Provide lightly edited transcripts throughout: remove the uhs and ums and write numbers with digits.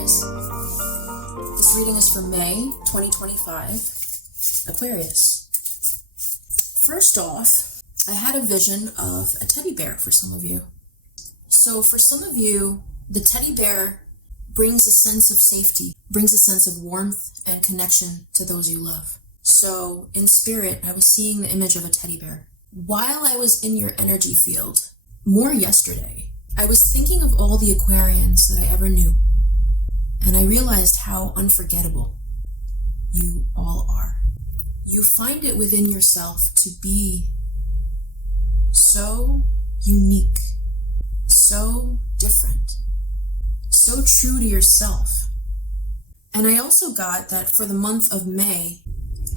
Aquarius. This reading is for May 2025, Aquarius. First off, I had a vision of a teddy bear for some of you. So for some of you, the teddy bear brings a sense of safety, brings a sense of warmth and connection to those you love. So in spirit, I was seeing the image of a teddy bear. While I was in your energy field, more yesterday, I was thinking of all the Aquarians that I ever knew, and I realized how unforgettable you all are. You find it within yourself to be so unique, so different, so true to yourself. And I also got that for the month of May,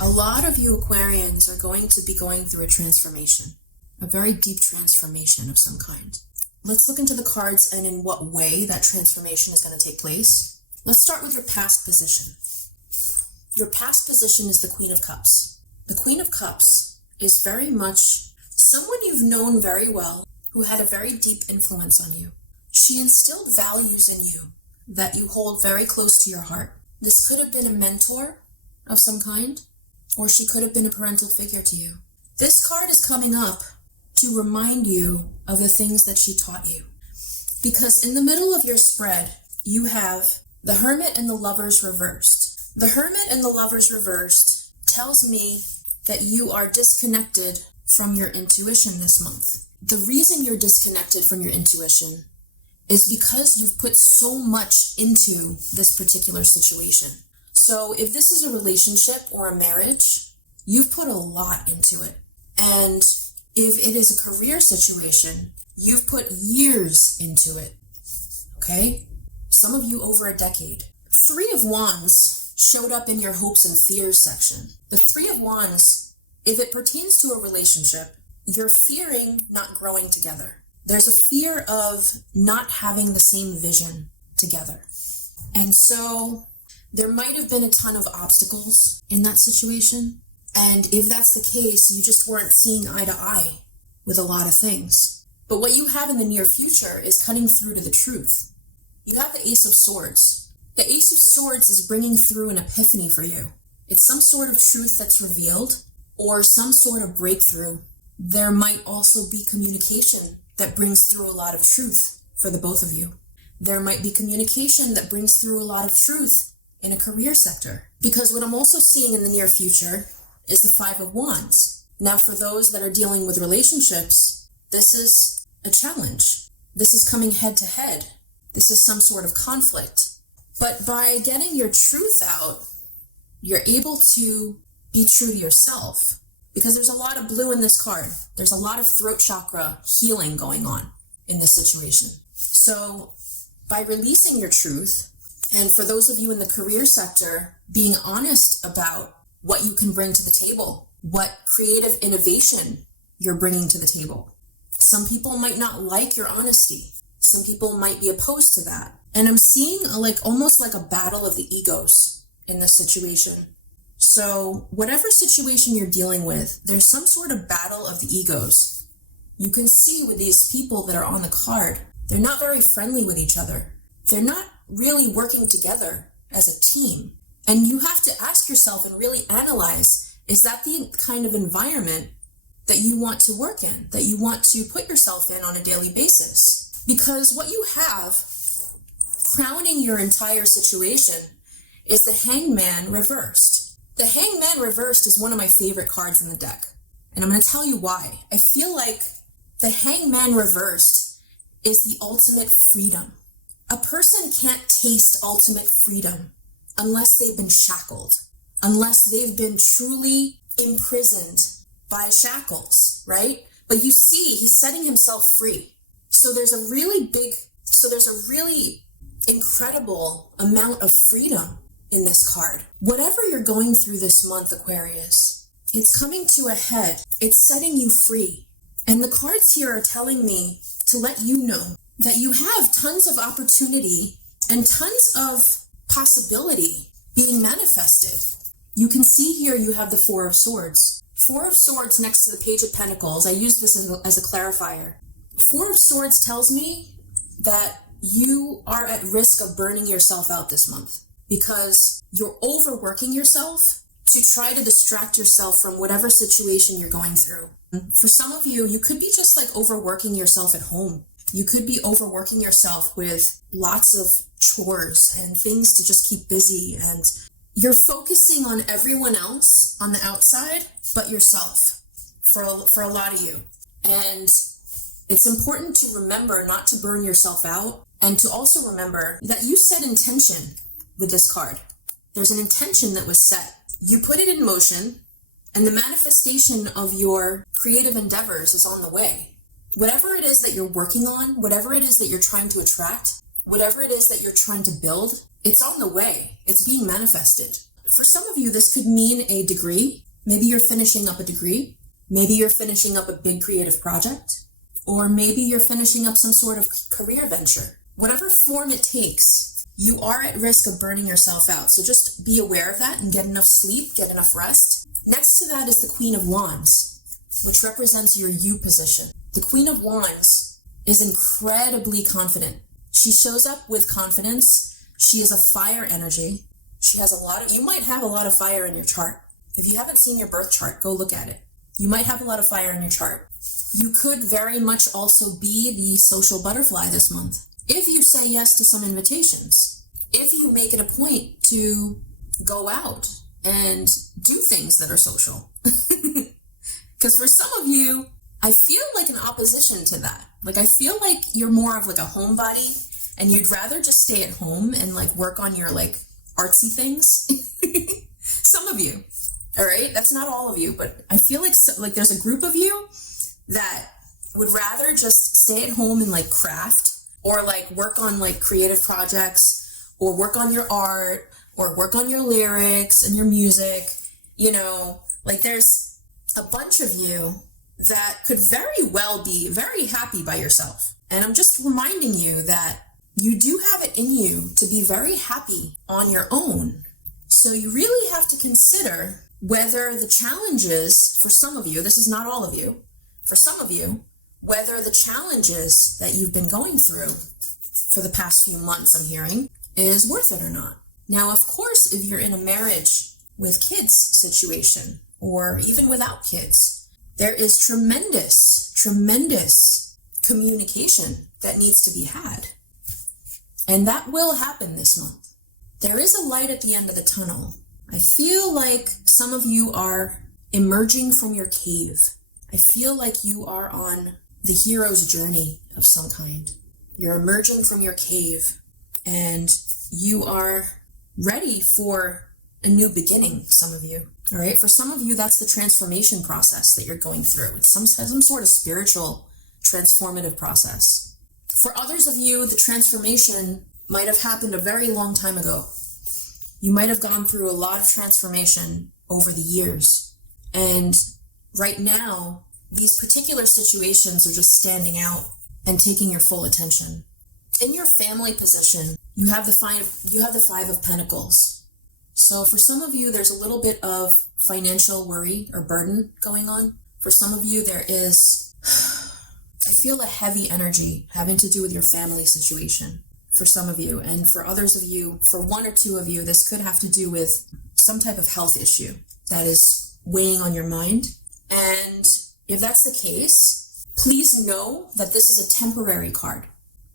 a lot of you Aquarians are going to be going through a transformation, a very deep transformation of some kind. Let's look into the cards and in what way that transformation is going to take place. Let's start with your past position. Your past position is the Queen of Cups. The Queen of Cups is very much someone you've known very well who had a very deep influence on you. She instilled values in you that you hold very close to your heart. This could have been a mentor of some kind, or she could have been a parental figure to you. This card is coming up to remind you of the things that she taught you. Because in the middle of your spread, you have the Hermit and the Lovers reversed. The Hermit and the Lovers reversed tells me that you are disconnected from your intuition this month. The reason you're disconnected from your intuition is because you've put so much into this particular situation. So if this is a relationship or a marriage, you've put a lot into it. And if it is a career situation, you've put years into it, okay? Some of you over a decade. Three of Wands showed up in your hopes and fears section. The Three of Wands, if it pertains to a relationship, you're fearing not growing together. There's a fear of not having the same vision together. And so there might have been a ton of obstacles in that situation. And if that's the case, you just weren't seeing eye to eye with a lot of things. But what you have in the near future is cutting through to the truth. You have the Ace of Swords. The Ace of Swords is bringing through an epiphany for you. It's some sort of truth that's revealed or some sort of breakthrough. There might also be communication that brings through a lot of truth for the both of you. There might be communication that brings through a lot of truth in a career sector. Because what I'm also seeing in the near future is the Five of Wands. Now, for those that are dealing with relationships, this is a challenge. This is coming head to head. This is some sort of conflict. But by getting your truth out, you're able to be true to yourself. Because there's a lot of blue in this card. There's a lot of throat chakra healing going on in this situation. So by releasing your truth, and for those of you in the career sector, being honest about what you can bring to the table, what creative innovation you're bringing to the table. Some people might not like your honesty. Some people might be opposed to that. And I'm seeing almost like a battle of the egos in this situation. So whatever situation you're dealing with, there's some sort of battle of the egos. You can see with these people that are on the card, they're not very friendly with each other. They're not really working together as a team. And you have to ask yourself and really analyze, is that the kind of environment that you want to work in, that you want to put yourself in on a daily basis? Because what you have crowning your entire situation is the Hangman reversed. The Hangman reversed is one of my favorite cards in the deck. And I'm going to tell you why. I feel like the Hangman reversed is the ultimate freedom. A person can't taste ultimate freedom unless they've been shackled, unless they've been truly imprisoned by shackles, right? But you see, he's setting himself free. So there's a really incredible amount of freedom in this card. Whatever you're going through this month, Aquarius, it's coming to a head. It's setting you free. And the cards here are telling me to let you know that you have tons of opportunity and tons of possibility being manifested. You can see here you have the Four of Swords. Four of Swords next to the Page of Pentacles. I use this as a clarifier. Four of Swords tells me that you are at risk of burning yourself out this month because you're overworking yourself to try to distract yourself from whatever situation you're going through. For some of you, you could be just like overworking yourself at home. You could be overworking yourself with lots of chores and things to just keep busy, and you're focusing on everyone else on the outside but yourself for a lot of you. And it's important to remember not to burn yourself out, and to also remember that you set intention with this card. There's an intention that was set. You put it in motion, and the manifestation of your creative endeavors is on the way. Whatever it is that you're working on, whatever it is that you're trying to attract, whatever it is that you're trying to build, it's on the way. It's being manifested. For some of you, this could mean a degree. Maybe you're finishing up a degree. Maybe you're finishing up a big creative project. Or maybe you're finishing up some sort of career venture. Whatever form it takes, you are at risk of burning yourself out. So just be aware of that and get enough sleep, get enough rest. Next to that is the Queen of Wands, which represents your you position. The Queen of Wands is incredibly confident. She shows up with confidence. She is a fire energy. She has you might have a lot of fire in your chart. If you haven't seen your birth chart, go look at it. You might have a lot of fire in your chart. You could very much also be the social butterfly this month. If you say yes to some invitations, if you make it a point to go out and do things that are social. Because for some of you, I feel like an opposition to that. Like, I feel like you're more of like a homebody and you'd rather just stay at home and like work on your like artsy things. Some of you, all right? That's not all of you, but I feel like there's a group of you that would rather just stay at home and like craft or like work on like creative projects or work on your art or work on your lyrics and your music. You know, like there's a bunch of you that could very well be very happy by yourself. And I'm just reminding you that you do have it in you to be very happy on your own. So you really have to consider whether the challenges, for some of you, this is not all of you, for some of you, whether the challenges that you've been going through for the past few months, I'm hearing, is worth it or not. Now, of course, if you're in a marriage with kids situation, or even without kids, there is tremendous communication that needs to be had. And that will happen this month. There is a light at the end of the tunnel. I feel like some of you are emerging from your cave. I feel like you are on the hero's journey of some kind. You're emerging from your cave and you are ready for a new beginning, some of you. All right, for some of you, that's the transformation process that you're going through. It's some sort of spiritual transformative process. For others of you, the transformation might have happened a very long time ago. You might have gone through a lot of transformation over the years. And right now, these particular situations are just standing out and taking your full attention. In your family position, you have the Five of Pentacles. So for some of you, there's a little bit of financial worry or burden going on. For some of you, there is, I feel a heavy energy having to do with your family situation. For some of you, and for others of you, for one or two of you, this could have to do with some type of health issue that is weighing on your mind. And if that's the case, please know that this is a temporary card.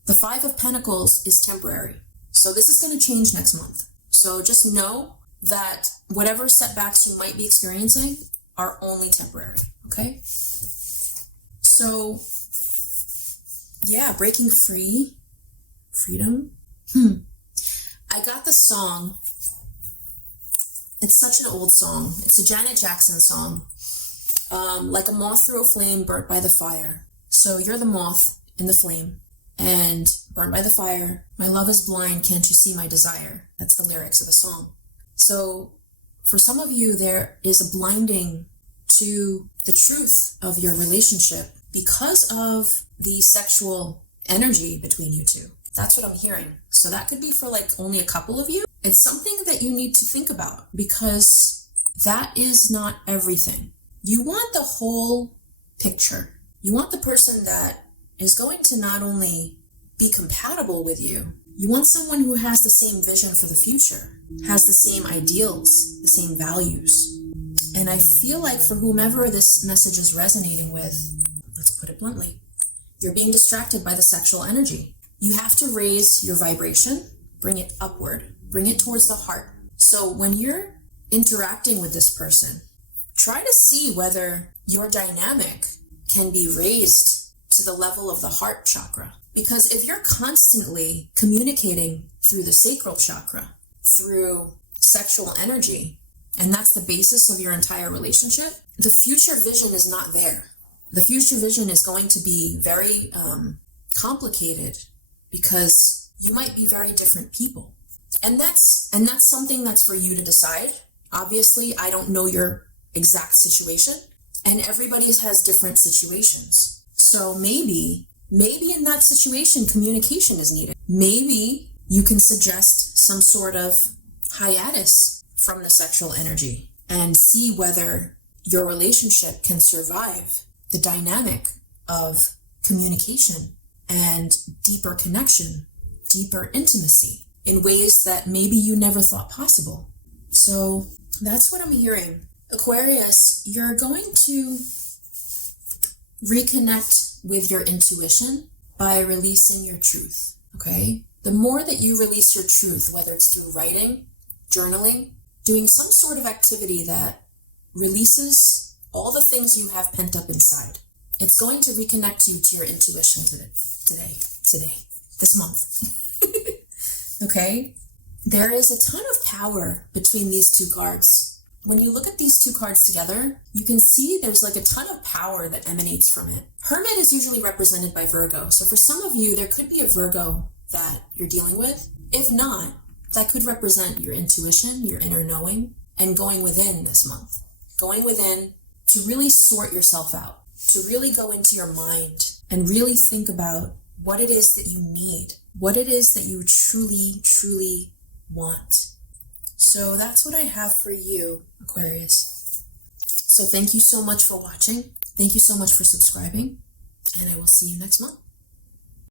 The Five of Pentacles is temporary. So this is going to change next month. So just know that whatever setbacks you might be experiencing are only temporary, okay? So, yeah, breaking free. Freedom. I got the song. It's such an old song. It's a Janet Jackson song. Like a moth through a flame, burnt by the fire. So you're the moth in the flame and burned by the fire. My love is blind, can't you see my desire? That's the lyrics of the song. So for some of you, there is a blinding to the truth of your relationship because of the sexual energy between you two. That's what I'm hearing. So that could be for like only a couple of you. It's something that you need to think about because that is not everything. You want the whole picture. You want the person that is going to not only be compatible with you. You want someone who has the same vision for the future, has the same ideals, the same values. And I feel like for whomever this message is resonating with, let's put it bluntly, you're being distracted by the sexual energy. You have to raise your vibration, bring it upward, bring it towards the heart. So when you're interacting with this person, try to see whether your dynamic can be raised to the level of the heart chakra. Because if you're constantly communicating through the sacral chakra, through sexual energy, and that's the basis of your entire relationship, the future vision is not there. The future vision is going to be very complicated because you might be very different people. And that's something that's for you to decide. Obviously, I don't know your exact situation, and everybody has different situations. So maybe in that situation, communication is needed. Maybe you can suggest some sort of hiatus from the sexual energy and see whether your relationship can survive the dynamic of communication and deeper connection, deeper intimacy in ways that maybe you never thought possible. So that's what I'm hearing. Aquarius, you're going to reconnect with your intuition by releasing your truth, okay? The more that you release your truth, whether it's through writing, journaling, doing some sort of activity that releases all the things you have pent up inside, it's going to reconnect you to your intuition today, this month. Okay? There is a ton of power between these two cards. When you look at these two cards together, you can see there's like a ton of power that emanates from it. Hermit is usually represented by Virgo. So for some of you, there could be a Virgo that you're dealing with. If not, that could represent your intuition, your inner knowing, and going within this month. Going within to really sort yourself out, to really go into your mind and really think about what it is that you need, what it is that you truly, truly want. So that's what I have for you, Aquarius. So thank you so much for watching. Thank you so much for subscribing, and I will see you next month.